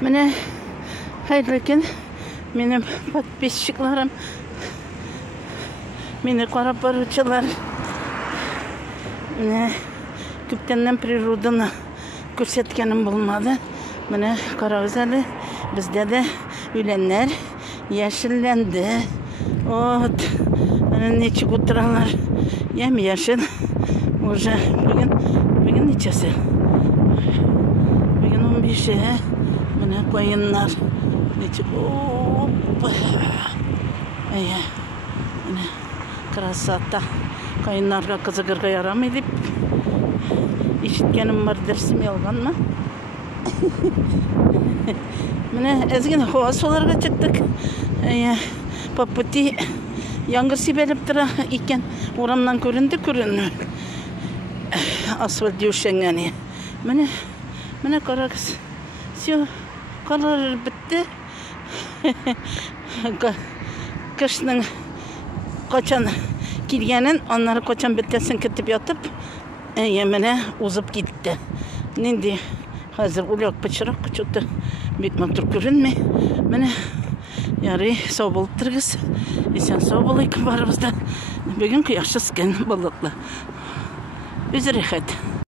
Mene hayırlıken benim подписчикларым, meni qarab baruvchilar, mene köptenden prироданы көрсеткенім болмады. Mene qaragыз әле, bizde de ülenler yeşillendi. Ot, mene neçik oturalar, yem yeşil. Уже bugün neçesi? Bugün 15'i. Mene koyunlar neçik. Hoppa. Aya. Mene krasata. Koyunlarga kızıgırga yaramay dip. İşitkenim var dersim yalgan mı? Mene ezgin hava sularga çıktık. По пути яңгыр сибелеп тора икән. Урамнан күренде. Асфальт юшәнгәне. Менә карагыз. Всё, карлар бетте. Кышның качан килгәнен, аннары качан бетәсен көтеп ятып, менә узып китте. Нинди хәзер уляк пычрак чыкты. Бик матур күренми. Менә ярый, сау булып торыгыз. Исән сау булыйк барыбыз да. Бүген кояш чыккан болытлы. Үзе рәхәт.